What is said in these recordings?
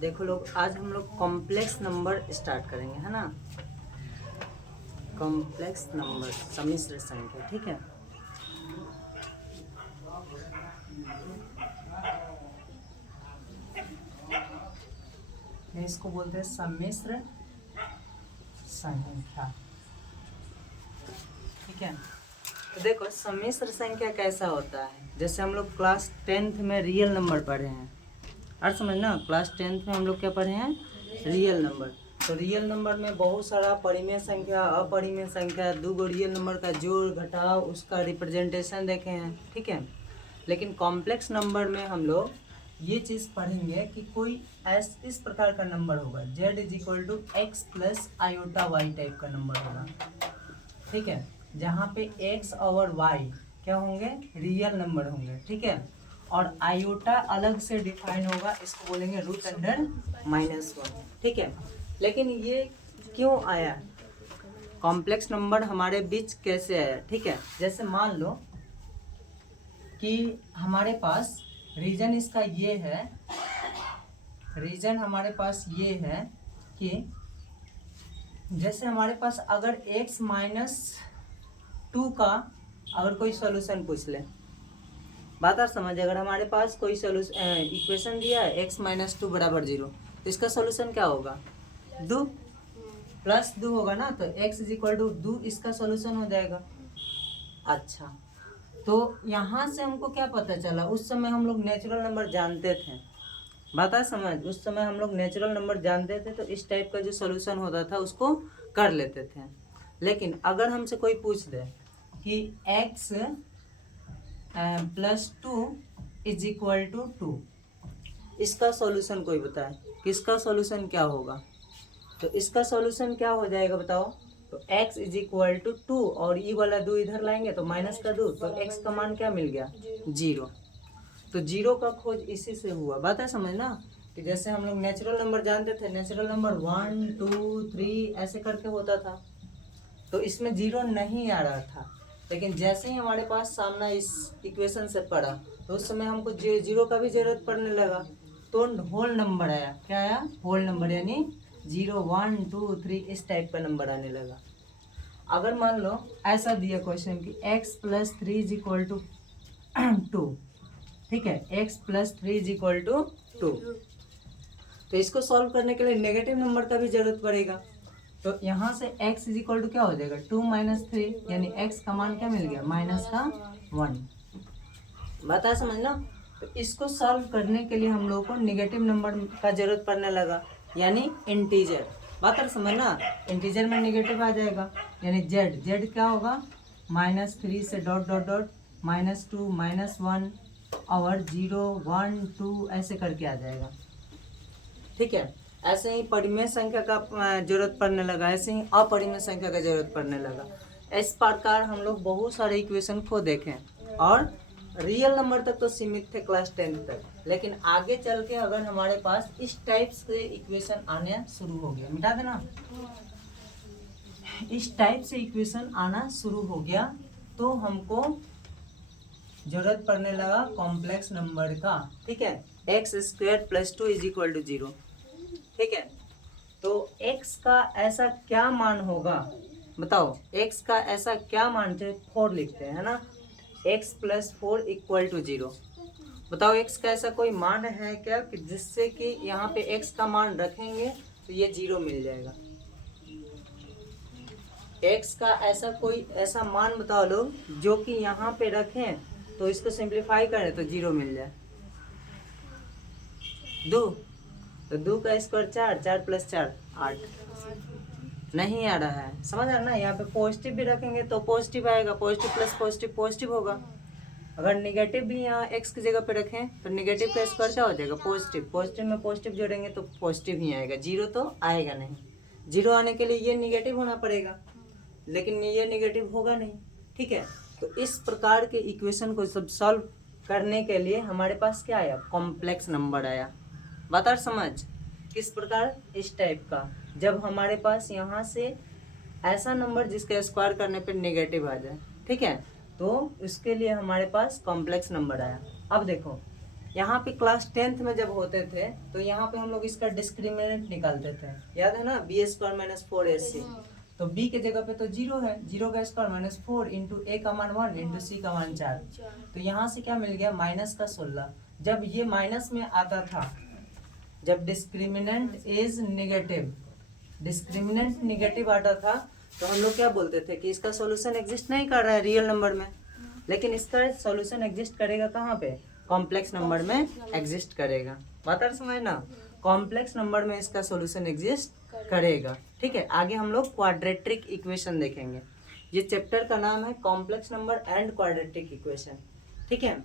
देखो लोग, आज हम लोग कॉम्प्लेक्स नंबर स्टार्ट करेंगे, है ना। कॉम्प्लेक्स नंबर, सम्मिश्र संख्या, ठीक है। इसको बोलते हैं सम्मिश्र संख्या, ठीक है। तो देखो सम्मिश्र संख्या कैसा होता है, जैसे हम लोग क्लास 10th में रियल नंबर पढ़े हैं। और समझना, क्लास 10th में हम लोग क्या पढ़े हैं, रियल नंबर। तो रियल नंबर में बहुत सारा परिमेय संख्या, अपरिमेय संख्या, दो गो रियल नंबर का जोड़ घटाव, उसका रिप्रेजेंटेशन देखे हैं, ठीक है। लेकिन कॉम्प्लेक्स नंबर में हम लोग ये चीज़ पढ़ेंगे कि कोई इस प्रकार का नंबर होगा, z = x + i/y टाइप का नंबर होगा, ठीक है। जहाँ पे x और y क्या होंगे, रियल नंबर होंगे, ठीक है। और आयोटा अलग से डिफाइन होगा, इसको बोलेंगे √(-1), ठीक है। लेकिन ये क्यों आया, कॉम्प्लेक्स नंबर हमारे बीच कैसे आया, ठीक है। जैसे मान लो कि हमारे पास रीजन इसका ये है, रीजन हमारे पास ये है कि जैसे हमारे पास अगर x-2 का अगर कोई सॉल्यूशन पूछ ले, बात आप समझ, अगर हमारे पास कोई सॉल्यूशन इक्वेशन दिया है x-2 = 0, तो इसका सॉल्यूशन क्या होगा, 2 + 2 होगा ना। तो x = 2 इसका सॉल्यूशन हो जाएगा। अच्छा, तो यहाँ से हमको क्या पता चला, उस समय हम लोग नेचुरल नंबर जानते थे, बता समझ, उस समय हम लोग नेचुरल नंबर जानते थे, तो इस टाइप का जो सॉल्यूशन होता था उसको कर लेते थे। लेकिन अगर हमसे कोई पूछ दे कि x + 2 = 2, इसका सॉल्यूशन कोई बताए कि इसका सॉल्यूशन क्या होगा, तो इसका सॉल्यूशन क्या हो जाएगा बताओ। तो x = 2 और ई वाला 2 इधर लाएंगे तो -2, तो x का मान क्या मिल गया, 0। तो 0 का खोज इसी से हुआ, बात है समझना। कि जैसे हम लोग नेचुरल नंबर जानते थे, नेचुरल नंबर 1 2 3 ऐसे करके होता था, तो इसमें 0 नहीं आ रहा था। लेकिन जैसे ही हमारे पास सामना इस इक्वेशन से पड़ा, तो उस समय हमको 0 का भी जरूरत पड़ने लगा, तो होल नंबर आया, क्या आया, होल नंबर, यानी 0 1 2 3 इस टाइप का नंबर आने लगा। अगर मान लो ऐसा दिया क्वेश्चन कि x + 3 = 2, ठीक है, x + 3 = 2, तो इसको सॉल्व करने के लिए नेगेटिव नंबर का भी जरूरत पड़ेगा। तो यहाँ से x = क्या हो जाएगा, 2 - 3, यानी x का मान क्या मिल गया, -1। बता समझना। तो इसको सॉल्व करने के लिए हम लोग को नेगेटिव नंबर का जरूरत पड़ने लगा, यानी इंटीजर। बात समझना, इंटीजर में नेगेटिव आ जाएगा, यानी z क्या होगा, -3 से डॉट -2 -1 और 0 1 2 ऐसे करके आ जाएगा, ठीक है। ऐसे ही परिमेय संख्या का जरूरत पड़ने लगा, ऐसे ही अपरिमेय संख्या का जरूरत पड़ने लगा। इस प्रकार हम लोग बहुत सारे इक्वेशन को देखें, और रियल नंबर तक तो सीमित थे क्लास 10 तक। लेकिन आगे चल के अगर हमारे पास इस टाइप से इक्वेशन आने शुरू हो गया, मिटा देना, इस टाइप से इक्वेशन आना शुरू हो गया, तो हमको जरूरत पड़ने लगा कॉम्प्लेक्स नंबर का, ठीक है। x² + 2 = 0, ठीक है। तो x का ऐसा क्या मान होगा, बताओ, x का ऐसा क्या मान, चाहे 4 लिखते हैं, है ना, x + 4 = 0। बताओ x का ऐसा कोई मान है क्या कि जिससे कि यहाँ पे x का मान रखेंगे तो ये 0 मिल जाएगा। x का ऐसा कोई ऐसा मान बताओ लोग, जो कि यहाँ पे रखें तो इसको सिंप्लीफाई करें तो 0 मिल जाए। 2, तो 2 का स्क्वायर 4, 4 + 4 8, नहीं आ रहा है, समझ आ रहा ना। यहाँ पे पॉजिटिव भी रखेंगे तो पॉजिटिव आएगा, पॉजिटिव प्लस पॉजिटिव पॉजिटिव होगा। अगर निगेटिव भी यहाँ x की जगह पे रखें तो निगेटिव का स्क्वायर क्या हो जाएगा, पॉजिटिव, पॉजिटिव में पॉजिटिव जोड़ेंगे तो पॉजिटिव ही आएगा, 0 तो आएगा नहीं। 0 आने के लिए ये निगेटिव होना पड़ेगा, लेकिन ये निगेटिव होगा नहीं, ठीक है। तो इस प्रकार के इक्वेशन को सब सॉल्व करने के लिए हमारे पास क्या आया, कॉम्प्लेक्स नंबर आया। बता समझ, किस प्रकार, इस टाइप का, जब हमारे पास यहाँ से ऐसा नंबर जिसका स्क्वायर करने पे नेगेटिव आ जाए, ठीक है, तो उसके लिए हमारे पास कॉम्प्लेक्स नंबर आया। अब देखो यहाँ पे क्लास 10th में जब होते थे तो यहाँ पे हम लोग इसका डिस्क्रिमिनेंट निकालते थे, याद है ना, बी स्क्वायर माइनस 4ac। तो b के जगह पे तो 0 है, 0 का स्क्वायर माइनस 4 इंटू a का मान 1 इंटू c का मान 4। तो यहाँ से क्या मिल गया, माइनस का 16। जब ये माइनस में आता था, जब discriminant is negative, discriminant negative आता था, तो हम लोग क्या बोलते थे कि इसका सॉल्यूशन एग्जिस्ट नहीं कर रहा है रियल नंबर में, लेकिन इसका सॉल्यूशन एग्जिस्ट करेगा कहाँ पे, कॉम्प्लेक्स नंबर में एग्जिस्ट करेगा। बात आ समझ ना, कॉम्प्लेक्स नंबर में इसका सॉल्यूशन एग्जिस्ट करेगा। ठीक है, आगे हम लोग क्वाड्रेटिक इक्वेशन देखेंगे। ये चैप्टर का नाम है complex number and quadratic equation. ठीक है,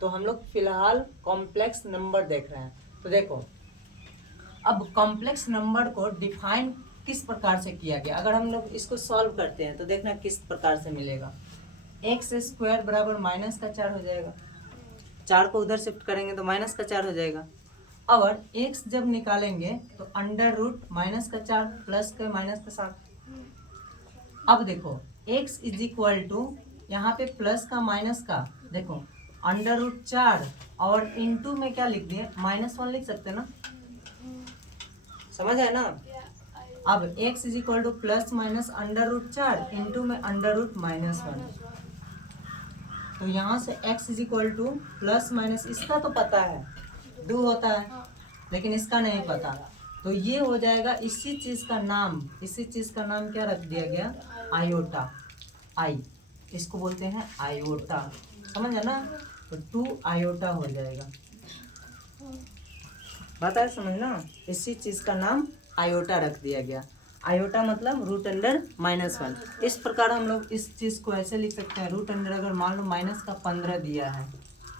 तो हम लोग फिलहाल कॉम्प्लेक्स नंबर देख रहे हैं। तो देखो, अब कॉम्प्लेक्स नंबर को डिफाइन किस प्रकार से किया गया, अगर हम लोग इसको सॉल्व करते हैं तो देखना किस प्रकार से मिलेगा। एक्स स्क्वायर बराबर माइनस का 4 हो जाएगा, 4 को उधर शिफ्ट करेंगे तो माइनस का 4 हो जाएगा। और x जब निकालेंगे तो अंडर रूट माइनस का 4 प्लस का माइनस का 7। अब देखो x इज इक्वल टू, यहाँ पे प्लस का माइनस का, देखो अंडर रूट 4 और इनटू में क्या लिख दिए, -1 लिख सकते हैं ना, समझ आए ना। अब x is equal to plus minus under root 4 into में अंडर रूट -1। तो यहाँ से x is equal to plus minus, इसका तो पता है 2 होता है, लेकिन इसका नहीं पता। तो ये हो जाएगा, इसी चीज़ का नाम, इसी चीज़ का नाम क्या रख दिया गया, आयोटा, आई, इसको बोलते हैं आयोटा, समझ है ना। तो 2 आयोटा हो जाएगा, बात है समझ ना, इसी चीज़ का नाम आयोटा रख दिया गया। आयोटा मतलब रूट अंडर -1। इस प्रकार हम लोग इस चीज़ को ऐसे लिख सकते हैं, रूट अंडर अगर मान लो माइनस का 15 दिया है,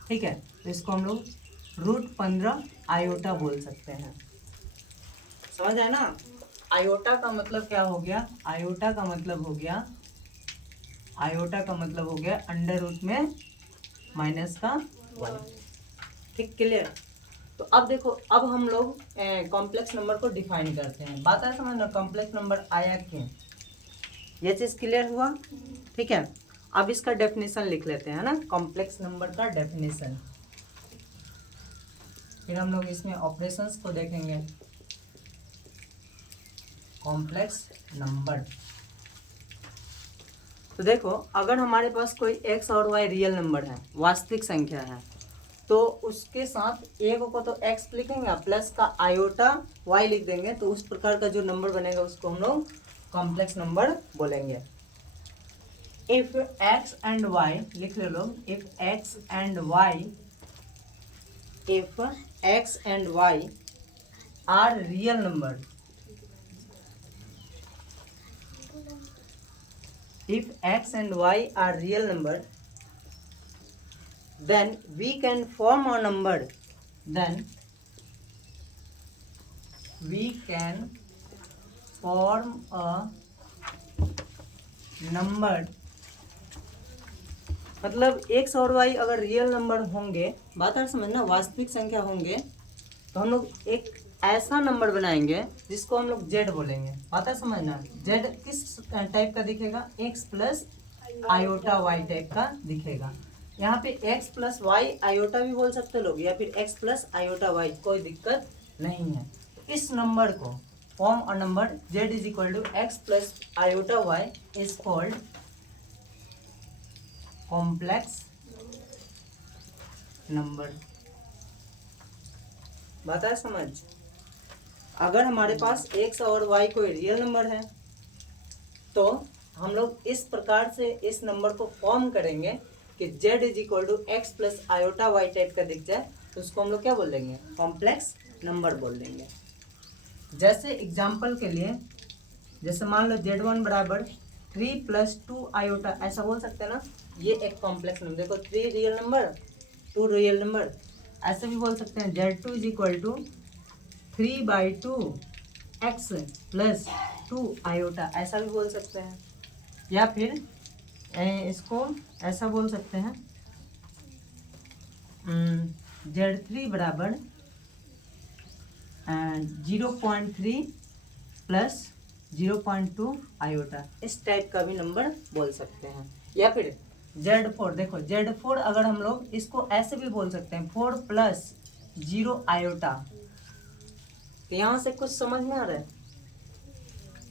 ठीक है, तो इसको हम लोग रूट 15 आयोटा बोल सकते हैं, समझ आए ना। आयोटा का मतलब क्या हो गया, आयोटा का मतलब हो गया, आयोटा का मतलब हो गया अंडर रूट में माइनस का 1। ठीक, क्लियर। तो अब देखो, अब हम लोग कॉम्प्लेक्स नंबर को डिफाइन करते हैं। बात है समझना, कॉम्प्लेक्स नंबर आया क्यों, ये चीज़ क्लियर हुआ। ठीक है, अब इसका डेफिनेशन लिख लेते हैं ना, कॉम्प्लेक्स नंबर का डेफिनेशन, फिर हम लोग इसमें ऑपरेशंस को देखेंगे। कॉम्प्लेक्स नंबर, तो देखो अगर हमारे पास कोई x और y रियल नंबर है, वास्तविक संख्या है, तो उसके साथ एक को तो x लिखेंगे, प्लस का आयोटा y लिख देंगे, तो उस प्रकार का जो नंबर बनेगा उसको हम लोग कॉम्प्लेक्स नंबर बोलेंगे। इफ x एंड y लिख ले लो, if x and y, if x and y are real number, if x and y are real number, then we can form a number, then we can form a number, मतलब x और y अगर real number होंगे, बात है समझना, वास्तविक संख्या होंगे, तो हम लोग एक ऐसा नंबर बनाएंगे जिसको हम लोग z बोलेंगे। बात है समझना, z किस टाइप का दिखेगा, x plus iota y type का दिखेगा। यहाँ पे x प्लस वाई आयोटा भी बोल सकते लोग, या फिर x प्लस आयोटा y, कोई दिक्कत नहीं है। इस नंबर को form a number z is equal to x plus iota y is called complex number. बात है समझ, अगर हमारे पास x और y कोई रियल नंबर है, तो हम लोग इस प्रकार से इस नंबर को फॉर्म करेंगे कि z is equal to x plus iota y type का दिख जाए, तो उसको हम लोग क्या बोल देंगे, कॉम्प्लेक्स नंबर बोल देंगे। जैसे एग्जाम्पल के लिए, जैसे मान लो z1 बराबर 3 + 2 आयोटा, ऐसा बोल सकते हैं ना, ये एक कॉम्प्लेक्स नंबर। देखो 3 रियल नंबर, 2 रियल नंबर, ऐसे भी बोल सकते हैं। z2 is equal to 3/2 x plus 2 iota, ऐसा भी बोल सकते हैं। या फिर इसको ऐसा बोल सकते हैं, z3 बराबर 0.3 + 0.2 आयोटा, इस टाइप का भी नंबर बोल सकते हैं। या फिर Z4, देखो Z4 अगर हम लोग इसको ऐसे भी बोल सकते हैं 4 प्लस 0 आयोटा। तो यहाँ से कुछ समझ में आ रहा है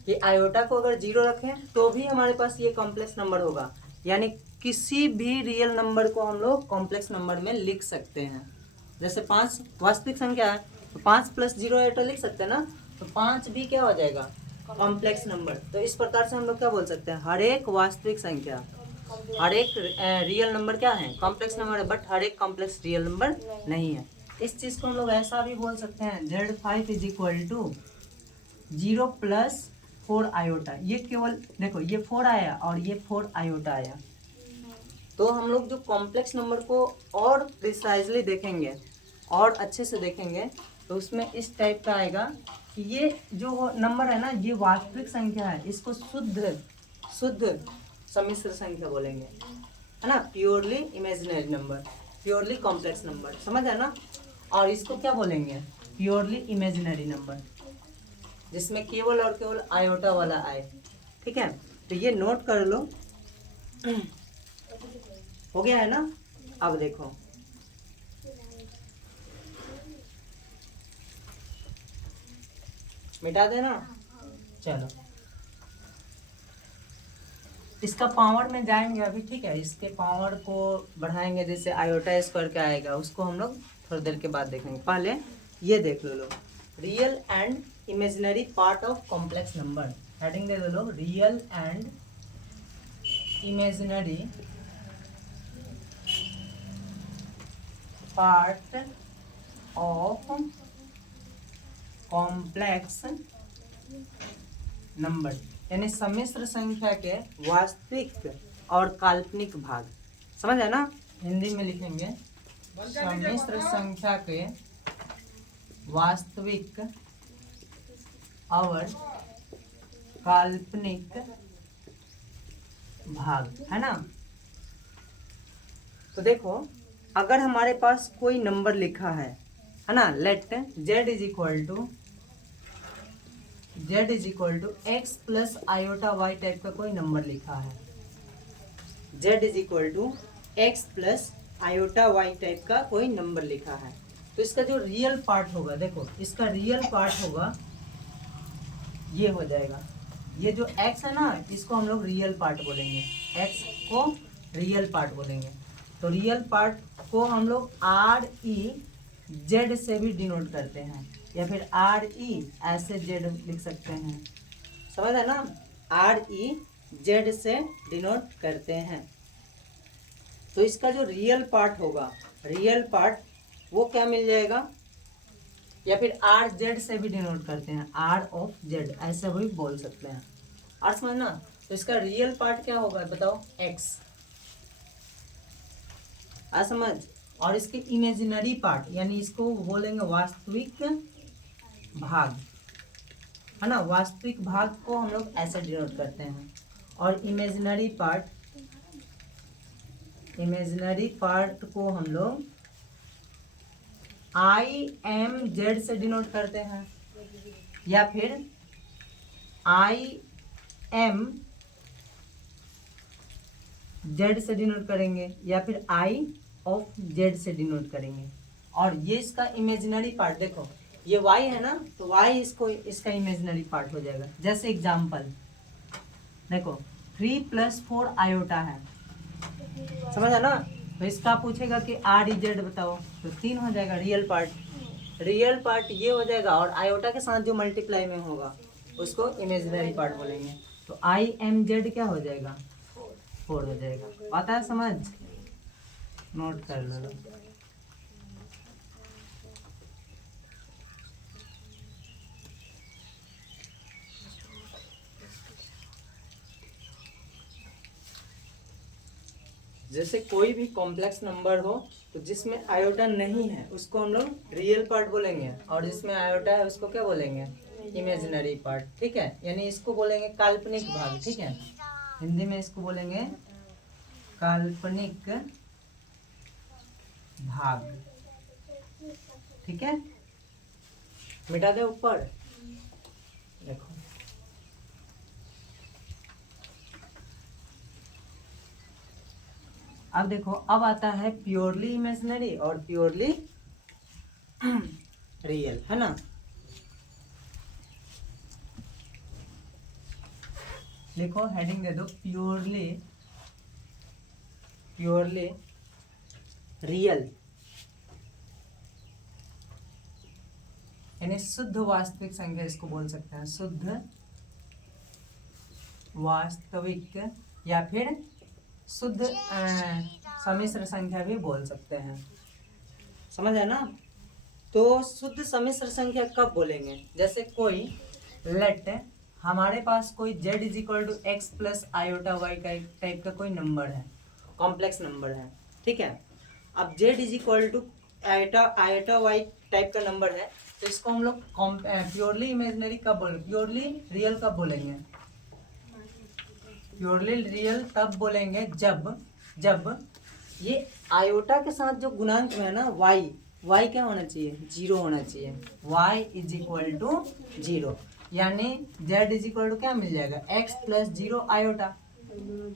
कि आयोटा को अगर 0 रखें तो भी हमारे पास ये कॉम्प्लेक्स नंबर होगा, यानी किसी भी रियल नंबर को हम लोग कॉम्प्लेक्स नंबर में लिख सकते हैं। जैसे 5 वास्तविक संख्या है तो 5 प्लस 0 आयोटा लिख सकते हैं ना, तो 5 भी क्या हो जाएगा, कॉम्प्लेक्स नंबर। तो इस प्रकार से हम लोग क्या बोल सकते हैं, हर एक वास्तविक संख्या, हर एक रियल नंबर क्या है, कॉम्प्लेक्स नंबर है, बट हर एक कॉम्प्लेक्स रियल नंबर नहीं है। इस चीज़ को हम लोग ऐसा भी बोल सकते हैं, Z5 is equal to 0 plus 4 iota. ये केवल देखो ये 4 आया और ये 4 आयोटा आया, तो हम लोग जो कॉम्प्लेक्स नंबर को और प्रिसाइजली देखेंगे और अच्छे से देखेंगे तो उसमें इस टाइप का आएगा कि ये जो नंबर है ना, ये वास्तविक संख्या है, इसको शुद्ध सम्मिश्र संख्या बोलेंगे, है ना, purely imaginary number, purely complex number, समझ है ना। और इसको क्या बोलेंगे, प्योरली इमेजिनरी नंबर, जिसमें केवल और केवल आयोटा वाला आए। ठीक है, तो ये नोट कर लो। हो गया है ना। अब देखो मिटा देना। चलो इसका पावर में जाएंगे अभी, ठीक है, इसके पावर को बढ़ाएंगे, जैसे आयोटा स्क्वायर का आएगा उसको हम लोग थोड़ी देर के बाद देखेंगे। पहले ये देख लो लोग, real and imaginary part of complex number. Heading दे दो लोग, real and imaginary part of complex number, यानी सम्मिश्र संख्या के वास्तविक और काल्पनिक भाग। समझ है ना, हिंदी में लिखेंगे सम्मिश्र संख्या के वास्तविक और काल्पनिक भाग, है ना। तो देखो अगर हमारे पास कोई नंबर लिखा है ना, let z is equal to x plus iota y type का कोई नंबर लिखा है, z is equal to x plus iota y type का कोई नंबर लिखा है, तो इसका जो रियल पार्ट होगा, देखो इसका रियल पार्ट होगा ये हो जाएगा, ये जो x है ना इसको हम लोग रियल पार्ट बोलेंगे, x को रियल पार्ट बोलेंगे। तो रियल पार्ट को हम लोग REZ से भी डिनोट करते हैं, या फिर RE ऐसे Z लिख सकते हैं, समझ है ना, REZ से डिनोट करते हैं। तो इसका जो रियल पार्ट होगा, रियल पार्ट वो क्या मिल जाएगा, या फिर RZ से भी डिनोट करते हैं, R ऑफ Z ऐसे भी बोल सकते हैं, और समझना। तो इसका रियल पार्ट क्या होगा बताओ, X, आ समझ। और इसके इमेजिनरी पार्ट यानी इसको बोलेंगे वास्तविक भाग, है ना, वास्तविक भाग को हम लोग ऐसे डिनोट करते हैं। और इमेजिनरी पार्ट को हम लोग IMZ से डिनोट करते हैं, या फिर IMZ से डिनोट करेंगे, या फिर I ऑफ Z से डिनोट करेंगे। और ये इसका इमेजिनरी पार्ट देखो, ये y है ना, तो y इसका इमेजिनरी पार्ट हो जाएगा। जैसे एग्जाम्पल देखो 3 + 4 आयोटा है, समझा ना। तो इसका पूछेगा कि REZ बताओ, तो 3 हो जाएगा रियल पार्ट ये हो जाएगा, और आयोटा के साथ जो मल्टीप्लाई में होगा उसको इमेजिनरी पार्ट बोलेंगे। तो IMZ क्या हो जाएगा, 4 हो जाएगा। आता है समझ, नोट कर लो। जैसे कोई भी कॉम्प्लेक्स नंबर हो तो जिसमें आयोटा नहीं है उसको हम लोग रियल पार्ट बोलेंगे, और जिसमें आयोटा है उसको क्या बोलेंगे, इमेजिनरी पार्ट। ठीक है, यानी इसको बोलेंगे काल्पनिक भाग। ठीक है, हिंदी में इसको बोलेंगे काल्पनिक भाग। ठीक है, मिटा दे ऊपर, देखो अब देखो, अब आता है प्योरली इमेजिनरी और प्योरली रियल, है ना। देखो हेडिंग दे दो, प्योरली रियल, यानी शुद्ध वास्तविक संख्या इसको बोल सकते हैं, शुद्ध वास्तविक, या फिर शुद्ध सम्मिश्र संख्या भी बोल सकते हैं, समझ है ना। तो शुद्ध सम्मिश्र संख्या कब बोलेंगे, जैसे कोई लेट हमारे पास कोई z is equal to x plus iota y का टाइप का कोई नंबर है, कॉम्प्लेक्स नंबर है, ठीक है। अब z is equal to iota y type का नंबर है, तो इसको हम लोग प्योरली इमेजिनरी कब बोलेंगे, प्योरली रियल कब बोलेंगे, प्योरली रियल तब बोलेंगे जब ये आयोटा के साथ जो गुणांक में है ना y क्या होना चाहिए, 0 होना चाहिए, y इज इक्वल टू 0, यानी z इज इक्वल टू क्या मिल जाएगा, x प्लस 0 आयोटा,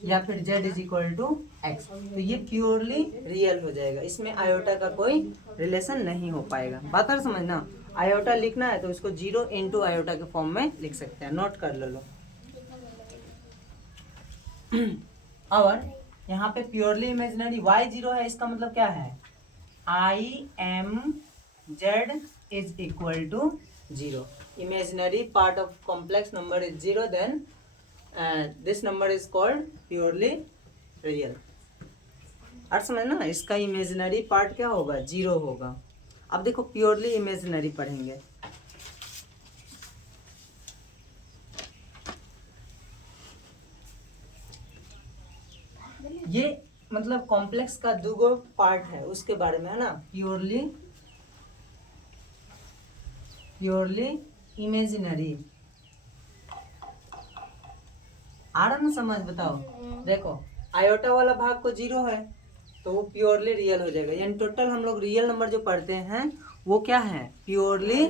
या फिर z is equal to x, तो ये प्योरली रियल हो जाएगा, इसमें आयोटा का कोई रिलेशन नहीं हो पाएगा। बात और समझना, आयोटा लिखना है तो इसको 0 इंटू आयोटा के फॉर्म में लिख सकते हैं, नोट कर लो। और यहाँ पे प्योरली इमेजिनरी y 0 है, इसका मतलब क्या है, I M z is equal to 0, imaginary part of complex number is 0, then this number is called purely real। अर्थ समझ ना, इसका इमेजिनरी पार्ट क्या होगा, 0 होगा। अब देखो प्योरली इमेजिनरी पढ़ेंगे, ये मतलब कॉम्प्लेक्स का दूगो पार्ट है उसके बारे में, है ना। प्योरली इमेजिनरी आ रहा ना समझ, बताओ। देखो आयोटा वाला भाग को 0 है तो वो प्योरली रियल हो जाएगा, यानी टोटल हम लोग रियल नंबर जो पढ़ते हैं वो क्या है, प्योरली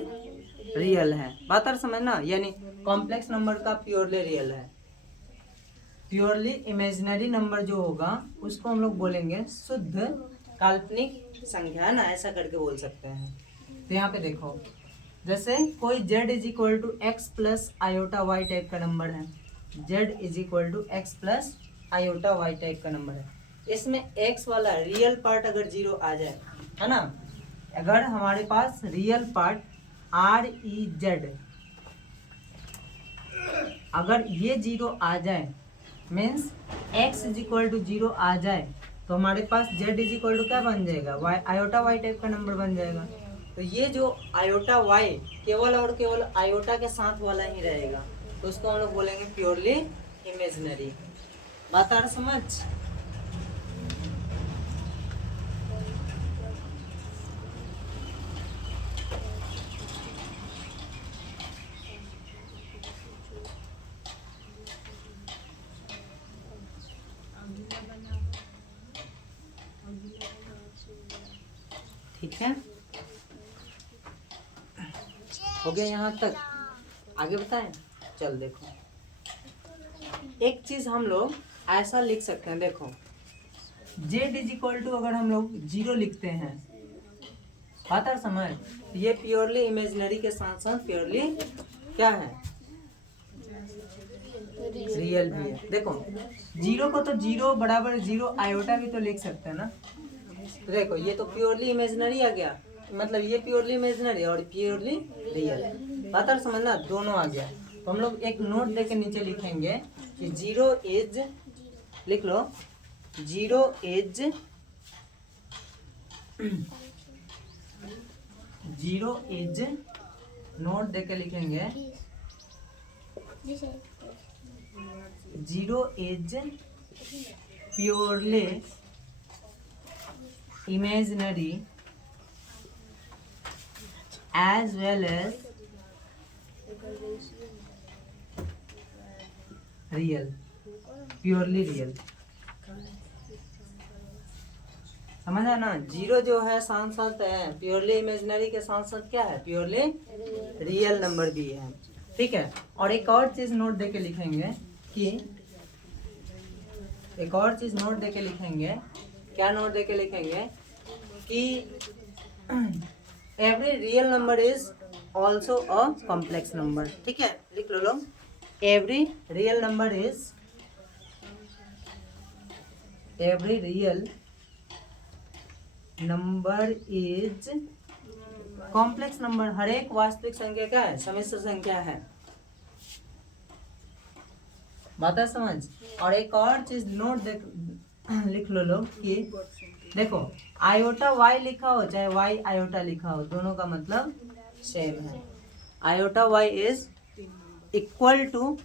रियल है। बात और समझ ना, यानी कॉम्प्लेक्स नंबर का प्योरली रियल है। प्योरली इमेजिनरी नंबर जो होगा उसको हम लोग बोलेंगे शुद्ध काल्पनिक संख्या, है ना, ऐसा करके बोल सकते हैं। तो यहाँ पे देखो, जैसे कोई z is equal to x plus iota y type का नंबर है, z is equal to x plus iota y type का नंबर है, इसमें x वाला रियल पार्ट अगर 0 आ जाए, है ना, अगर हमारे पास रियल पार्ट REZ अगर ये 0 आ जाए, means x is equal to 0 आ जाए, तो हमारे पास z इज इक्वल टू क्या बन जाएगा, y आयोटा वाई टाइप का नंबर बन जाएगा। तो ये जो आयोटा वाई केवल और केवल आयोटा के साथ वाला ही रहेगा, तो उसको हम लोग बोलेंगे प्योरली इमेजिनरी। बात आ रहा समझ। ठीक है, हो गया यहाँ तक, आगे बताएं। चल देखो, एक चीज हम लोग ऐसा लिख सकते हैं, देखो z इज इक्वल टू अगर हम लोग 0 लिखते हैं, बात है समझ, ये प्योरली इमेजिनरी के साथ साथ प्योरली क्या है, रियल भी है। देखो 0 को तो 0 बराबर 0 आयोटा भी तो लिख सकते हैं ना। तो देखो ये तो प्योरली इमेजिनरी आ गया, मतलब ये प्योरली इमेजिनरी और प्योरली रियल, बात है समझना, दोनों आ गया। तो हम लोग एक नोट दे के नीचे लिखेंगे कि 0 इज, लिख लो 0 इज 0 इज, नोट दे के लिखेंगे 0 is purely imaginary as well as real, purely real। समझा ना, 0 जो है साथ साथ है प्योरली इमेजिनरी के साथ साथ क्या है, प्योरली रियल नंबर भी है, ठीक है। और एक और चीज नोट दे के लिखेंगे कि क्या नोट देके लिखेंगे कि every real number is also a complex number. ठीक है, लिख लो लोग, every real number is, every real number is complex number. हर एक वास्तविक संख्या क्या है? सम्मिश्र संख्या है। बात है समझ। और एक और चीज नोट लिख लो लोग कि देखो, आयोटा वाई लिखा हो चाहे वाई आयोटा लिखा हो, दोनों का मतलब सेम है। Iota y is equal to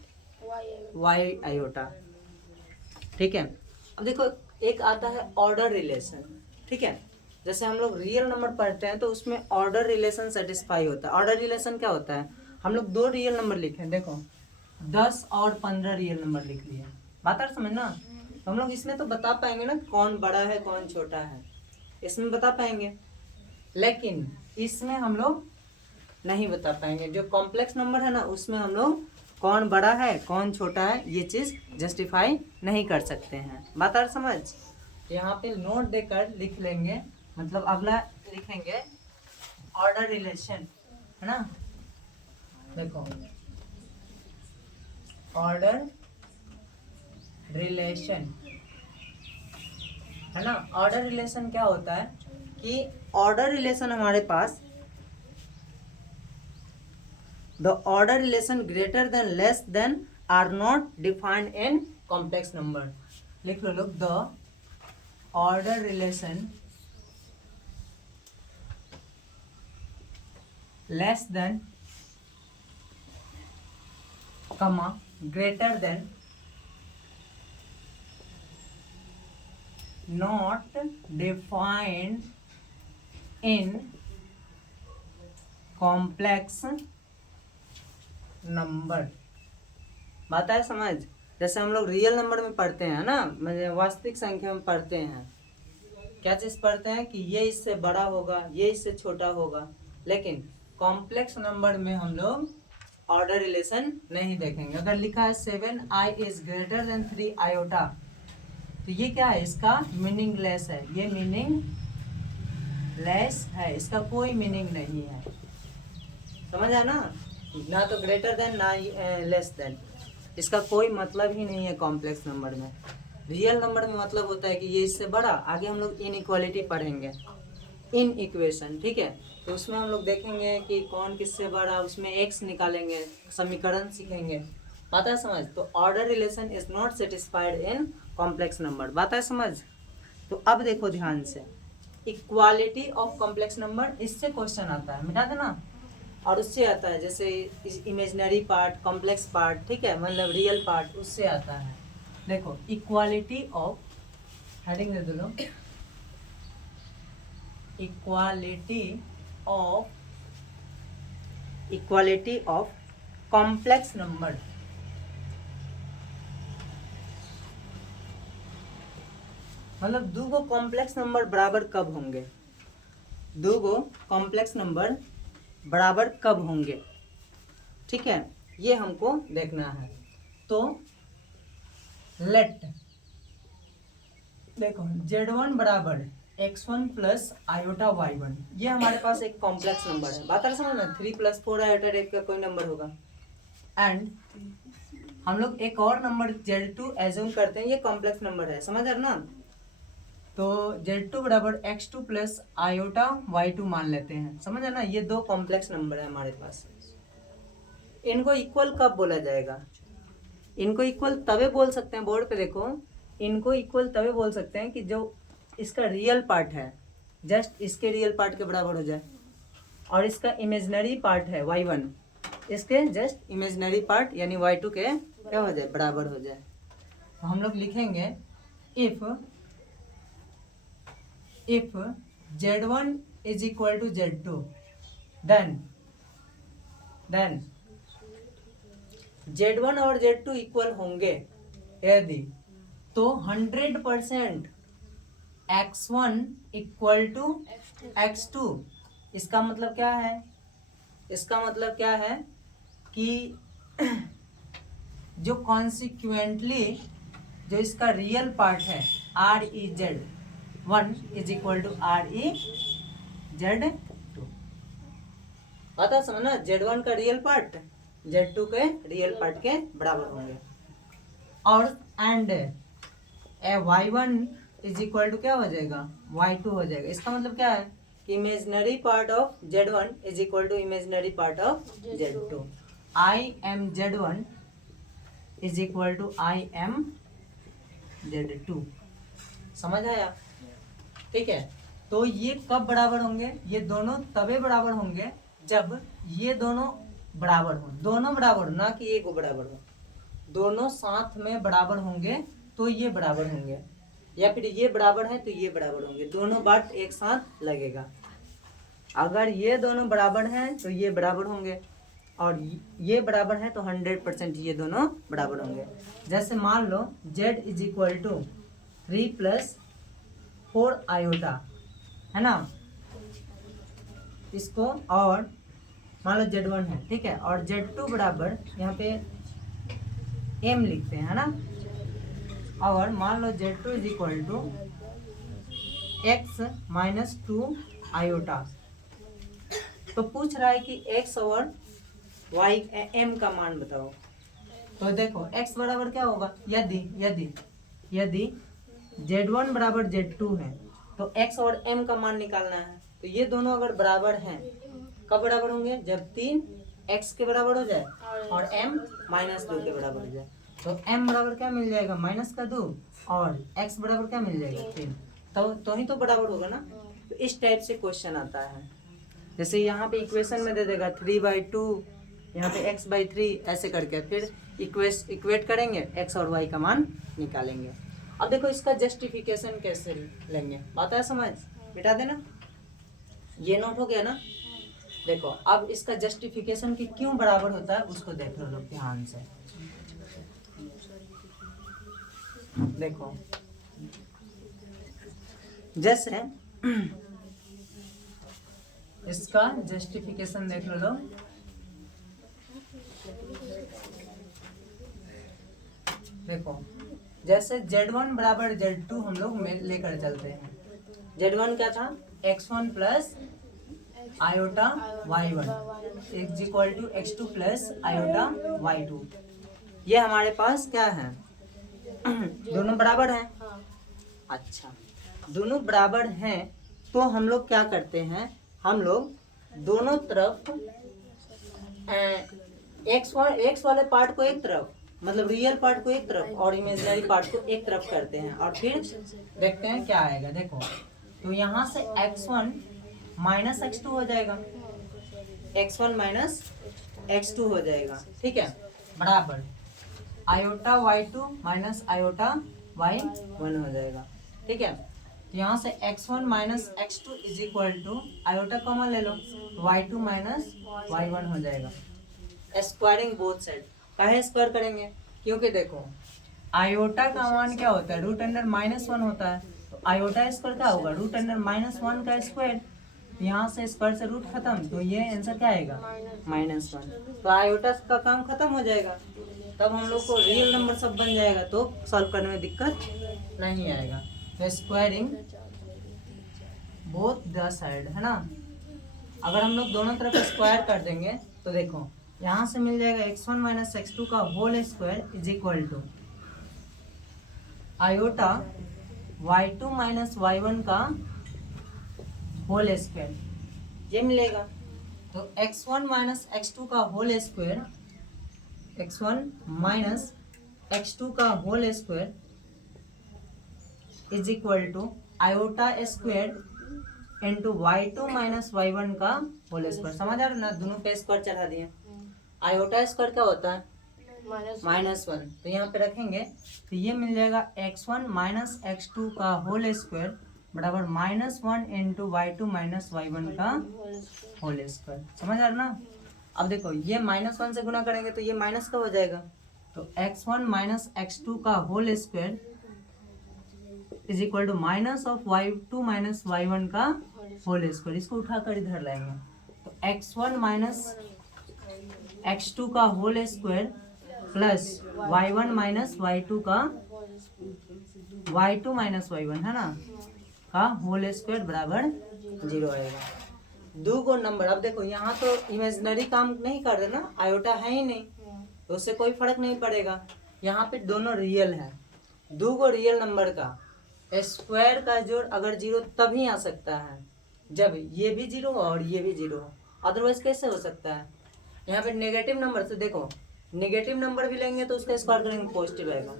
y iota. ठीक है, अब देखो एक आता है ऑर्डर रिलेशन। ठीक है, जैसे हम लोग रियल नंबर पढ़ते हैं तो उसमें ऑर्डर रिलेशन सेटिस्फाई होता है। ऑर्डर रिलेशन क्या होता है? हम लोग दो रियल नंबर लिखे, देखो 10 और 15 रियल नंबर लिख लिए, बात आ समझ ना। तो हम लोग इसमें तो बता पाएंगे ना कौन बड़ा है कौन छोटा है, इसमें बता पाएंगे, लेकिन इसमें हम लोग नहीं बता पाएंगे। जो कॉम्प्लेक्स नंबर है ना उसमें हम लोग कौन बड़ा है कौन छोटा है ये चीज़ जस्टिफाई नहीं कर सकते हैं। बात आ समझ। यहाँ पे नोट देकर लिख लेंगे, मतलब अगला लिखेंगे ऑर्डर रिलेशन, है ना। देखो ऑर्डर रिलेशन है ना। ऑर्डर रिलेशन क्या होता है कि ऑर्डर रिलेशन हमारे पास the order relation greater than less than are not defined in complex number. लिख लो लोग, the order relation less than comma greater than not defined in complex number। बात है समझ। जैसे हम लोग रियल नंबर में पढ़ते हैं ना, मतलब वास्तविक संख्या में पढ़ते हैं, क्या चीज़ पढ़ते हैं कि ये इससे बड़ा होगा ये इससे छोटा होगा, लेकिन कॉम्प्लेक्स नंबर में हम लोग ऑर्डर रिलेशन नहीं देखेंगे। अगर लिखा है 7i is greater than 3 iota, तो ये क्या है? इसका मीनिंगलेस है, ये मीनिंगलेस है, इसका कोई मीनिंग नहीं है। समझ आया ना। ना तो ग्रेटर देन ना लेस देन, इसका कोई मतलब ही नहीं है कॉम्प्लेक्स नंबर में। रियल नंबर में मतलब होता है कि ये इससे बड़ा। आगे हम लोग इनइक्वालिटी पढ़ेंगे, इन इक्वेशन। ठीक है, तो उसमें हम लोग देखेंगे कि कौन किससे बड़ा, उसमें एक्स निकालेंगे, समीकरण सीखेंगे। बात है समझ। तो order relation is not satisfied in complex number. बात है समझ। तो अब देखो ध्यान से, इक्वालिटी ऑफ कॉम्प्लेक्स नंबर, इससे क्वेश्चन आता है, मिटा देना। और उससे आता है जैसे इमेजिनरी पार्ट, कॉम्प्लेक्स पार्ट, ठीक है, मतलब रियल पार्ट, उससे आता है। देखो इक्वालिटी ऑफ, हेडिंग दे दो, इक्वालिटी ऑफ कॉम्प्लेक्स नंबर। मतलब दो गो कॉम्प्लेक्स नंबर बराबर कब होंगे, दो गो कॉम्प्लेक्स नंबर बराबर कब होंगे। ठीक है, ये हमको देखना है। तो लेट देखो z1 बराबर x1 प्लस आयोटा y1, ये हमारे पास एक कॉम्प्लेक्स नंबर है। बात समझ ना, 3 + 4 आयोटा टाइप का कोई नंबर होगा। एंड हम लोग एक और नंबर z2 एज्यूम करते हैं, ये कॉम्प्लेक्स नंबर है, समझ रहे ना। तो z2 बराबर x2 प्लस आयोटा y2 मान लेते हैं, समझ रहे ना। ये दो कॉम्प्लेक्स नंबर है हमारे पास। इनको इक्वल कब बोला जाएगा? इनको इक्वल तभी बोल सकते हैं, बोर्ड पे देखो, इनको इक्वल तभी बोल सकते हैं कि जो इसका रियल पार्ट है जस्ट इसके रियल पार्ट के बराबर हो जाए, और इसका इमेजिनरी पार्ट है y1 इसके जस्ट इमेजिनरी पार्ट यानी y2 के क्या हो जाए, बराबर हो जाए। तो हम लोग लिखेंगे if z1 is equal to z2 then z1 और z2 इक्वल होंगे यदि, तो 100% x1 इक्वल टू x2। इसका मतलब क्या है? इसका मतलब क्या है कि जो कॉन्सिक्वेंटली जो इसका रियल पार्ट है r e z, 1 is equal to RE Z2। आता समझना, Z1 का रियल पार्ट Z2 के रियल पार्ट के बराबर होंगे। और and Y1 is equal to क्या हो जाएगा, Y2 हो जाएगा। इसका मतलब क्या है, imaginary part of Z1 is equal to imaginary part of Z2। I am Z1 is equal to I am Z2। समझ आया? ठीक है, तो ये कब बराबर होंगे, ये दोनों तभी बराबर होंगे जब ये दोनों बराबर हो, दोनों बराबर हो, ना कि एक बराबर हो, दोनों साथ में बराबर होंगे तो ये बराबर होंगे, या फिर ये बराबर है तो ये बराबर होंगे, दोनों बात एक साथ लगेगा। अगर ये दोनों बराबर हैं तो ये बराबर होंगे, और ये बराबर है तो 100% ये दोनों बराबर होंगे। जैसे मान लो Z is equal to 3 + 4 iota, है ना, इसको, और मान लो Z1 है, ठीक है, और Z2 बराबर यहाँ पे M लिखते हैं, है ना, और मान लो Z2 is equal to x - 2 iota. तो पूछ रहा है कि x और y m का मान बताओ। तो देखो x बराबर क्या होगा, यदि यदि यदि Z1 बराबर Z2 है तो x और m का मान निकालना है। तो ये दोनों अगर बराबर हैं, कब बराबर होंगे, जब 3 x के बराबर हो जाए और m -2 के बराबर हो जाए। तो m बराबर क्या मिल जाएगा, -2, और x बराबर क्या मिल जाएगा, 3। तो ही तो बराबर होगा ना। तो इस टाइप से क्वेश्चन आता है। जैसे यहाँ पे इक्वेशन में दे देगा 3/2, यहाँ पे x/3, ऐसे करके फिर इक्वेट करेंगे, x और y का मान निकालेंगे। अब देखो इसका जस्टिफिकेशन कैसे लेंगे, बात है समझ, बिठा देना, ये नोट हो गया ना। देखो अब इसका जस्टिफिकेशन कि क्यों बराबर होता है उसको देख लो लोग ध्यान से। देखो जैसे इसका जस्टिफिकेशन देख लो लोग। देखो जैसे Z1 बराबर Z2 हम लोग लेकर चलते हैं। Z1 क्या था, x1 plus iota y1 is equal to x2 plus iota y2। ये हमारे पास क्या है, दोनों बराबर हैं। अच्छा, दोनों बराबर हैं तो हम लोग क्या करते हैं, हम लोग दोनों तरफ एक्स वाले पार्ट को एक तरफ, मतलब रियल पार्ट को एक तरफ और इमेजिनरी पार्ट को एक तरफ करते हैं, और फिर देखते हैं क्या आएगा। देखो तो यहाँ से x1 - x2 हो जाएगा, x1 - x2 हो जाएगा, ठीक है, बराबर iota y2 minus iota y1 हो जाएगा, ठीक है। तो यहाँ से x1 - x2 is equal to iota common ले लो, y2 - y1 हो जाएगा। स्क्वायरिंग बोथ साइड, काहे स्क्वायर करेंगे, क्योंकि देखो आयोटा का मान क्या होता है, √(-1) होता है। तो आयोटा स्क्वायर क्या होगा, √(-1) का स्क्वायर। यहाँ से स्क्वायर से रूट खत्म, तो ये आंसर क्या आएगा, -1। तो आयोटा का काम खत्म हो जाएगा, तब हम लोग को रियल नंबर सब बन जाएगा, तो सॉल्व करने में दिक्कत नहीं आएगा। तो स्क्वायरिंग बोथ द साइड, है ना। अगर हम लोग दोनों तरफ स्क्वायर कर देंगे तो देखो यहाँ से मिल जाएगा x1 - x2 का whole square is equal to iota y2 - y1 का होल स्क्वायर, ये मिलेगा। तो x1 - x2 का होल स्क्वायर, x1 - x2 का whole square is equal to iota square into y2 - y1 का होल स्क्वायर। समझ आ रहा है ना, दोनों पे स्क्वायर चढ़ा दिए। आयोटा स्क्वायर क्या होता है, -1, तो यहाँ पे रखेंगे तो ये मिल जाएगा x1 - x2 का होल स्क्वायर बराबर -1 इंटू y2 - y1 का होल स्क्वायर। समझ आ रहा ना। अब देखो ये -1 से गुना करेंगे तो ये माइनस का हो जाएगा, तो x1 - x2 का whole square is equal to -y2 - y1 का होल स्क्वायर। इसको उठाकर इधर लाएंगे तो x1 - x2 का whole square plus y1 - y2 का y2 - y1, है ना, का होल स्क्वायर बराबर 0 आएगा। दो गो नंबर, अब देखो यहाँ तो इमेजिनरी काम नहीं कर रहे ना, आयोटा है ही नहीं, तो उससे कोई फर्क नहीं पड़ेगा। यहाँ पे दोनों रियल है, दो गो रियल नंबर का स्क्वायर का जोड़ अगर 0 तभी आ सकता है जब ये भी 0 हो और ये भी 0 हो, अदरवाइज कैसे हो सकता है। यहाँ पे नेगेटिव नंबर से देखो, नेगेटिव नंबर भी लेंगे तो उसका स्क्वायर करेंगे पॉजिटिव आएगा।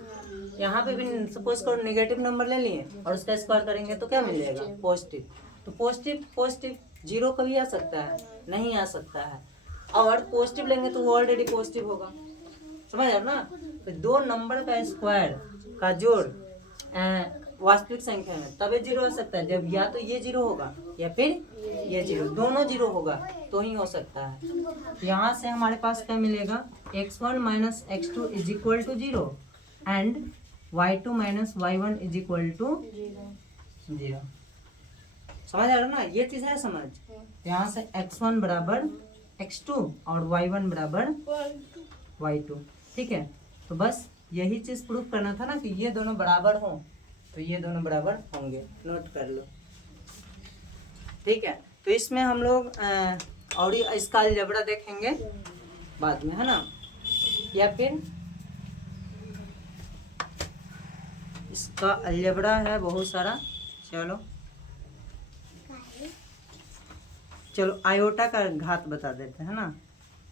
यहाँ पे भी सपोज करो नेगेटिव नंबर ले लिए और उसका स्क्वायर करेंगे तो क्या मिल जाएगा पॉजिटिव। तो पॉजिटिव पॉजिटिव 0 कभी आ सकता है, नहीं आ सकता है। और पॉजिटिव लेंगे तो वो ऑलरेडी पॉजिटिव होगा, समझ आए ना। तो दो नंबर का स्क्वायर का जोड़ वास्तविक संख्या में तभी 0 हो सकता है जब या तो ये 0 होगा या फिर ये 0, दोनों 0 होगा तो ही हो सकता है। यहाँ से हमारे पास क्या मिलेगा, x1 minus x2 is equal to 0 and y2 minus y1 is equal to 0। समझ आ रहा ना, ये चीज है समझ। यहाँ से x1 बराबर x2 और y1 बराबर y2, ठीक है। तो बस यही चीज प्रूफ करना था ना कि ये दोनों बराबर हों, तो ये दोनों बराबर होंगे, नोट कर लो, ठीक है। तो इसमें हम लोग और इसका अलजेब्रा देखेंगे बाद में, है ना, या फिर इसका अलजेब्रा है बहुत सारा। चलो आयोटा का घात बता देते हैं ना,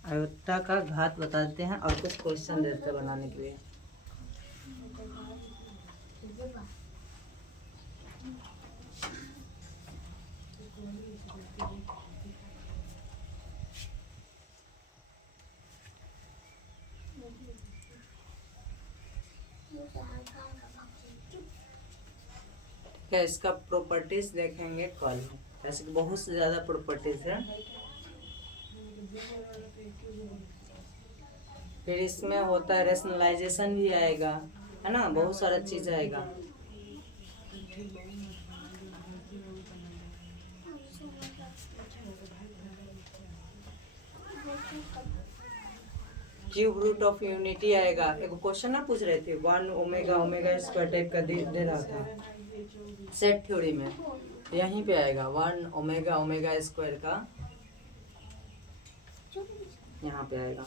आयोटा का घात बता देते हैं और कुछ क्वेश्चन देते हैं बनाने के लिए। क्या इसका प्रॉपर्टीज देखेंगे कल, ऐसे बहुत से ज़्यादा प्रॉपर्टीज है। फिर इसमें होता है रेशनलाइजेशन भी आएगा, है ना, बहुत सारा चीज आएगा। क्यूब रूट ऑफ यूनिटी आएगा। एक क्वेश्चन ना पूछ रहे थे 1 ओमेगा ओमेगा स्क्वायर टाइप का दे रहा था सेट थ्योरी में, तो यहीं पे आएगा 1 ओमेगा ओमेगा स्क्वायर का, यहाँ पे आएगा,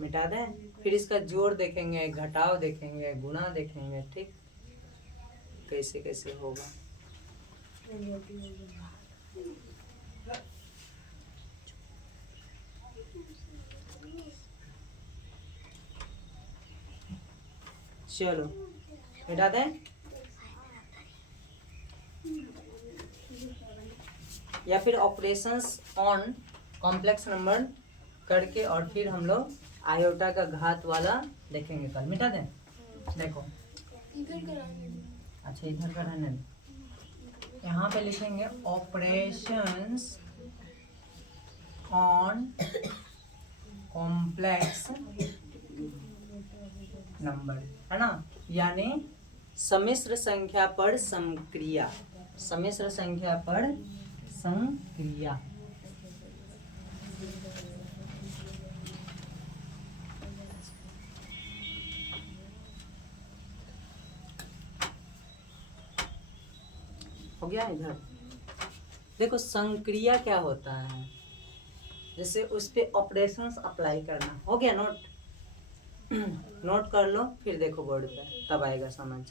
मिटा दें। फिर इसका जोड़ देखेंगे, घटाव देखेंगे, गुणा देखेंगे, ठीक, कैसे कैसे होगा। चलो मिटा दें, या फिर ऑपरेशंस ऑन कॉम्प्लेक्स नंबर करके और फिर हम लोग आयोटा का घात वाला देखेंगे कल। मिटा दें, देखो अच्छा इधर का रहने दो, यहाँ पे लिखेंगे ऑपरेशंस ऑन कॉम्प्लेक्स नंबर, है ना, यानी सम्मिश्र संख्या पर समक्रिया, सम्मिश्र संख्या पर संक्रिया। हो गया। इधर देखो संक्रिया क्या होता है, जैसे उस पे ऑपरेशंस अप्लाई करना। हो गया नोट, नोट कर लो, फिर देखो बोर्ड पे तब आएगा समझ।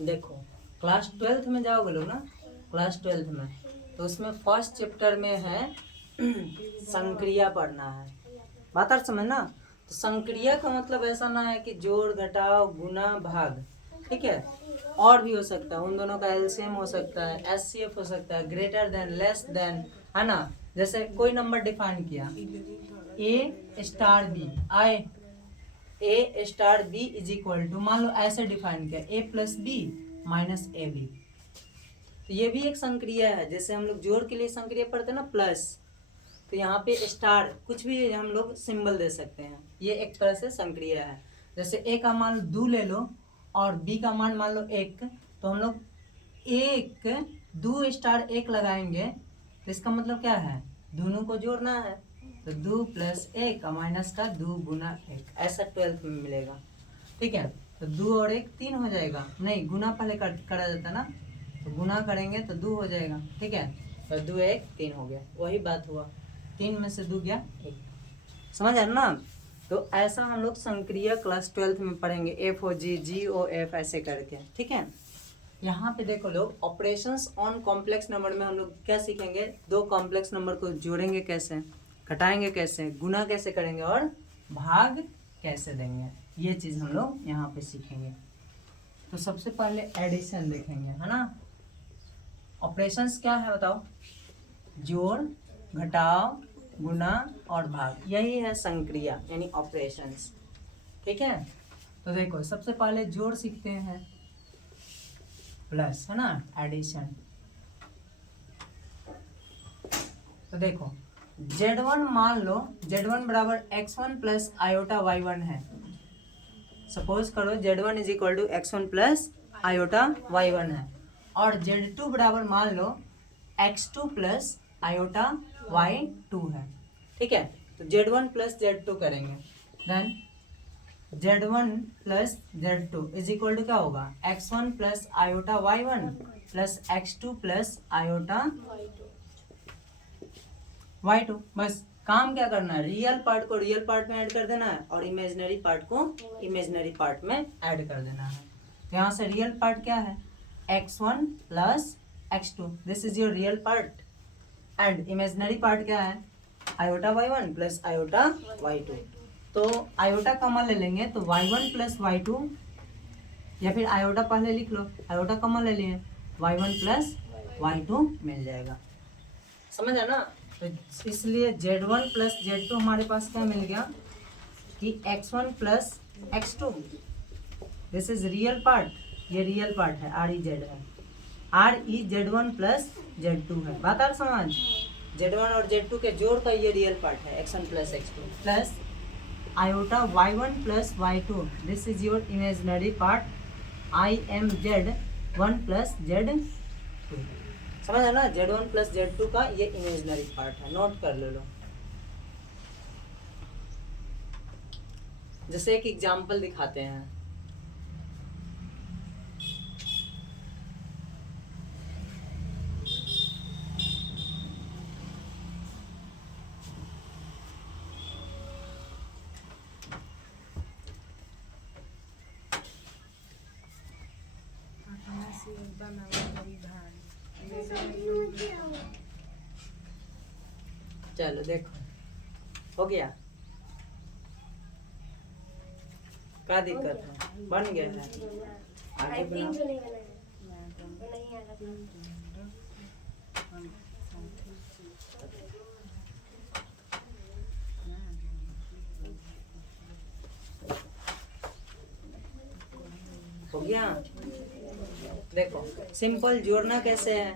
देखो क्लास 12th में जाओगे लोग ना, क्लास 12th में, तो उसमें फर्स्ट चैप्टर में है संक्रिया पढ़ना है, बात और समझ ना। तो संक्रिया का मतलब ऐसा ना है कि जोड़ घटाव गुना भाग, ठीक है, और भी हो सकता है, उन दोनों का एलसीएम हो सकता है, एचसीएफ हो सकता है, ग्रेटर देन लेस देन, है ना। जैसे कोई नंबर डिफाइन किया a star b, I a star b is equal to, मान लो ऐसे डिफाइन किया a plus b minus a b, तो ये भी एक संक्रिया है। जैसे हम लोग जोड़ के लिए संक्रिया पढ़ते हैं ना प्लस, तो यहाँ पे स्टार कुछ भी हम लोग सिंबल दे सकते हैं, ये एक तरह से संक्रिया है। जैसे ए का मान 2 ले लो और बी का मान लो 1, तो हम लोग 1 2 स्टार 1 लगाएंगे, तो इसका मतलब क्या है, दोनों को जोड़ना है, तो 2 + 1 माइनस का 2 गुना 1, ऐसा 12th में मिलेगा, ठीक है। तो 2 और 1 3 हो जाएगा, नहीं गुना पहले करा जाता ना, तो गुना करेंगे तो 2 हो जाएगा, ठीक है। तो 2 1 3 हो गया, वही बात हुआ, 3 में से 2 गया 1, समझ आया ना। तो ऐसा हम लोग संक्रिया क्लास 12th में पढ़ेंगे, FOG GOF ऐसे करके, ठीक है। यहाँ पे देखो लोग, ऑपरेशंस ऑन कॉम्प्लेक्स नंबर में हम लोग क्या सीखेंगे, 2 कॉम्प्लेक्स नंबर को जोड़ेंगे कैसे, घटाएंगे कैसे, गुना कैसे करेंगे और भाग कैसे देंगे, ये चीज़ हम लोग यहाँ पे सीखेंगे। तो सबसे पहले एडिशन देखेंगे, है ना। ऑपरेशंस क्या है बताओ, जोड़, घटाव, गुना और भाग, यही है संक्रिया यानी ऑपरेशंस, ठीक है। तो देखो सबसे पहले जोड़ सीखते हैं, प्लस, है ना, एडिशन। तो देखो Z1 मान लो, Z1 बराबर x1 प्लस आयोटा y1 है, सपोज करो Z1 is equal to x1 plus iota y1 है, और Z2 बराबर मान लो x2 प्लस आयोटा y2 है, ठीक है। तो Z1 प्लस Z2 करेंगे, then Z1 plus Z2 is equal to क्या होगा, x1 plus iota y1 plus x2 plus iota y2। बस काम क्या करना है, रियल पार्ट को रियल पार्ट में ऐड कर देना है और इमेजिनरी पार्ट को इमेजिनरी पार्ट में ऐड कर देना है। तो यहाँ से रियल पार्ट क्या है, x1 plus x2, this is your real part, and imaginary part क्या है, iota y1 plus iota y2। तो आयोटा कॉमन ले लेंगे तो y1 प्लस y2, या फिर आयोटा पहले लिख लो, आयोटा कॉमन ले लिए, y1 प्लस y2 मिल जाएगा, समझ है ना। तो इसलिए Z1 प्लस Z2 हमारे पास क्या मिल गया कि x1 plus x2, this is real part, ये रियल पार्ट है, REZ है, REZ1 प्लस Z2 है, बात आ समझ। Z1 और Z2 के जोड़ का ये रियल पार्ट है, x1 plus x2 plus iota y1 plus y2, this is your imaginary part, IMZ1 plus Z2, समझ है ना। Z1 प्लस Z2 का ये इमेजिनरी पार्ट है, नोट कर लो। जैसे एक एग्जांपल दिखाते हैं, चलो देखो हो गया, क्या दिक्कत है, बन गया है, आगे बनाओ। हो गया, देखो सिंपल जोड़ना कैसे है,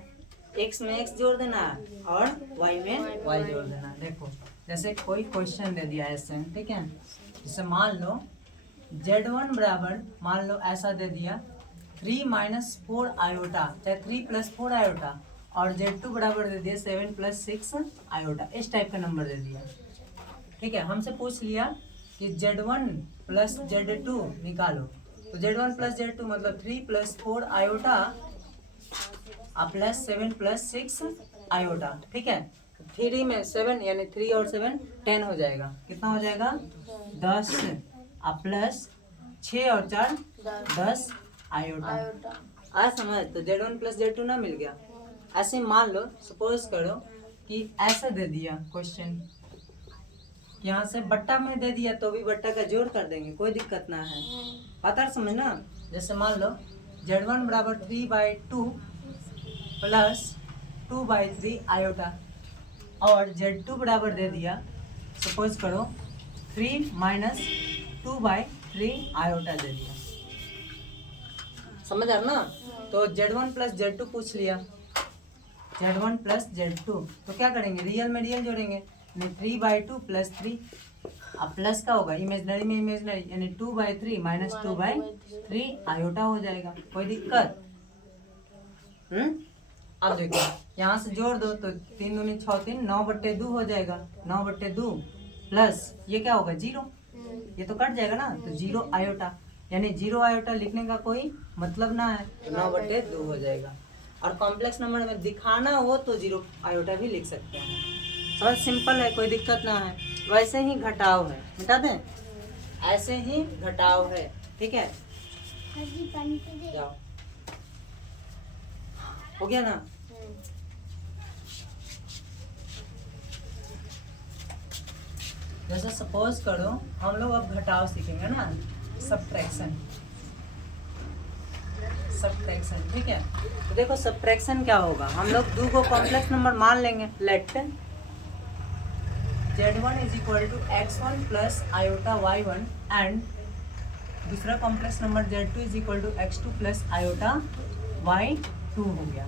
x में x जोड़ देना और y में y जोड़ देना। देखो जैसे कोई क्वेश्चन दे दिया ऐसे, ठीक है, जैसे मान लो Z1 बराबर, मान लो ऐसा दे दिया 3 माइनस 4 आयोटा, चाहे 3 प्लस 4 आयोटा, और Z2 बराबर दे दिया 7 प्लस 6 आयोटा, इस टाइप का नंबर दे दिया, ठीक है। हमसे पूछ लिया कि Z1 प्लस Z2 निकालो, तो Z1 प्लस Z2 मतलब 3 plus 4 iota plus 7 plus 6 iota, ठीक है। 3 में 7 यानी 3 और 7 10 हो जाएगा, कितना हो जाएगा 10, प्लस 6 और 4 10 आयोटा। आज समझ, तो Z1 प्लस Z2 ना मिल गया। ऐसे मान लो, सपोज करो कि ऐसे दे दिया क्वेश्चन, यहाँ से बट्टा में दे दिया तो भी बट्टा का जोड़ कर देंगे, कोई दिक्कत ना है, पता समझ ना। जैसे मान लो Z1 बराबर 3/2 प्लस 2/3 आयोटा, और Z2 बराबर दे दिया, सपोज करो 3 माइनस 2/3 आयोटा दे दिया, समझ आ ना। तो Z1 प्लस Z2 पूछ लिया, Z1 प्लस Z2, तो क्या करेंगे, रियल में रियल जोड़ेंगे, 3/2 प्लस 3, अब प्लस का होगा इमेजिनरी में इमेजिनरी, यानी 2/3 माइनस 2/3 आयोटा हो जाएगा, कोई दिक्कत। अब देखो यहाँ से जोड़ दो तो 3 दूनी 6, 3 9/2 हो जाएगा, 9/2 प्लस ये क्या होगा 0, ये तो कट जाएगा ना, तो 0 आयोटा, यानी 0 आयोटा लिखने का कोई मतलब ना है, तो 9/2 हो जाएगा। और कॉम्प्लेक्स नंबर में दिखाना हो तो 0 आयोटा भी लिख सकते हैं। बहुत सिंपल है, कोई दिक्कत ना है। वैसे ही घटाव है, मिटा दें, ऐसे ही घटाव है, ठीक है। जाओ, हो गया ना। जैसे सपोज करो हम लोग अब घटाव सीखेंगे ना, सब्ट्रैक्शन, ठीक है। तो देखो सब्ट्रैक्शन क्या होगा, हम लोग 2 को कॉम्प्लेक्स नंबर मान लेंगे। Let Z1 is equal to x1 plus iota y1 and दूसरा complex number Z2 is equal to x2 plus iota y2 हो गया।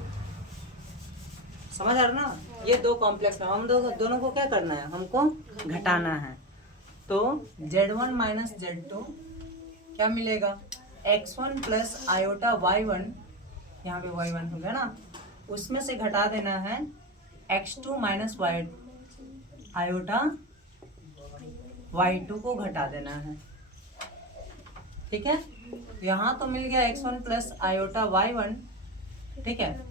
समझ आ रहा ना। ये 2 कॉम्प्लेक्स नंबर, हम दोनों को क्या करना है, हमको घटाना है। तो Z1 माइनस Z2 क्या मिलेगा, x1 प्लस आयोटा y1, यहाँ पे y1 हो गया ना, उसमें से घटा देना है x2 minus y iota y2 को घटा देना है, ठीक है। यहाँ तो मिल गया x1 प्लस आयोटा y1, ठीक है।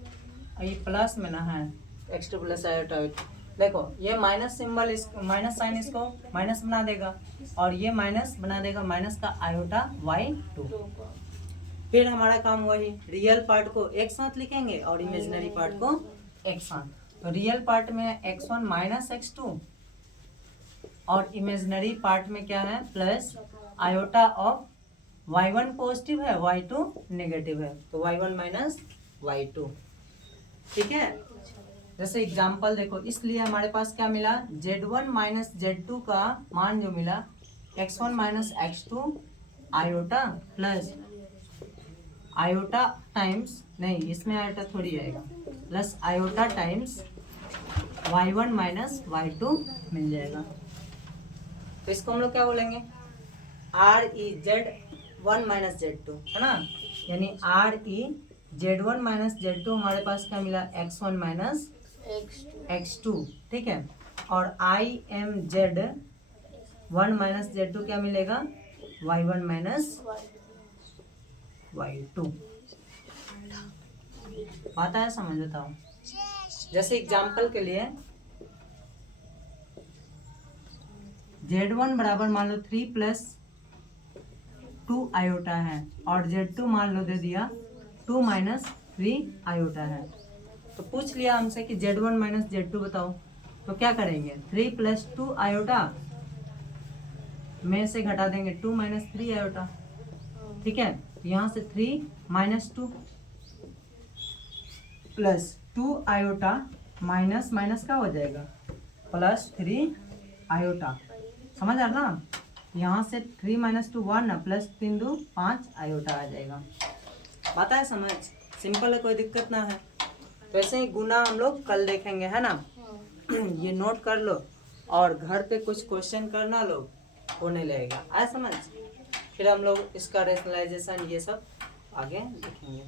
ये प्लस में ना है x2 प्लस आयोटा y2। देखो ये माइनस सिंबल, इस माइनस साइन इसको माइनस बना देगा, और ये माइनस बना देगा माइनस का आयोटा y2। फिर हमारा काम वही, रियल पार्ट को एक साथ लिखेंगे और इमेजिनरी पार्ट को एक साथ। तो रियल पार्ट में x1 माइनस x2 और इमेजिनरी पार्ट में क्या है, plus iota of y1 positive है, y2 नेगेटिव है, तो y1 माइनस y2, ठीक है। जैसे एग्जाम्पल देखो, इसलिए हमारे पास क्या मिला, Z1 माइनस Z2 का मान जो मिला x1 minus x2 iota plus iota times, नहीं इसमें आयोटा थोड़ी आएगा, plus iota times y1 minus y2 मिल जाएगा। तो इसको हम लोग क्या बोलेंगे, ReZ1 माइनस Z2, है ना। यानी ReZ1 माइनस Z2 हमारे पास क्या मिला, x1 माइनस x2, ठीक है। और IMZ1 माइनस Z2 क्या मिलेगा, y1 माइनस y2। बात आया समझ, बताओ। जैसे एग्जाम्पल के लिए Z1 बराबर मान लो 3 प्लस 2 आयोटा है, और Z2 मान लो दे दिया 2 माइनस 3 आयोटा है। तो पूछ लिया हमसे कि Z1 माइनस Z2 बताओ, तो क्या करेंगे, 3 प्लस 2 आयोटा में से घटा देंगे 2 माइनस 3 आयोटा, ठीक है। यहाँ से 3 minus 2 plus 2 iota minus minus का हो जाएगा प्लस 3 आयोटा, समझ आ रहा ना। यहाँ से 3 माइनस 2 1 ना, प्लस 3 2 5 आयोटा आ जाएगा। बात है समझ, सिंपल है, कोई दिक्कत ना है। तो ऐसे ही गुना हम लोग कल देखेंगे, है ना। ये नोट कर लो और घर पे कुछ क्वेश्चन करना लो, होने लगेगा, आया समझ। फिर हम लोग इसका रेशनलाइजेशन ये सब आगे देखेंगे।